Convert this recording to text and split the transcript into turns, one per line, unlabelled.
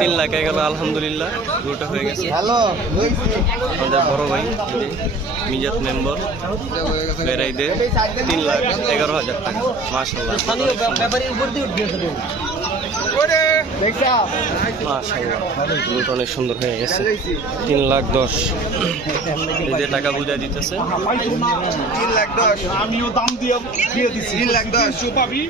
তিন লাখ
এগারো আলহামদুলিল্লাহ দুটো হয়ে গেছে। আমাদের বড় ভাই মিজাত মেম্বার বেড়াই দে তিন লাখ এগারো হাজার টাকা। মাসাল্লাহ
দেখা
অনেক সুন্দর হয়ে গেছে। তিন লাখ দশ। এই যে টাকা বুঝাই দিতেছে।
তিন লাখ দশ।
আমিও দাম দিয়ে দিয়ে দিছি।
তিন লাখ দশ।
পাবি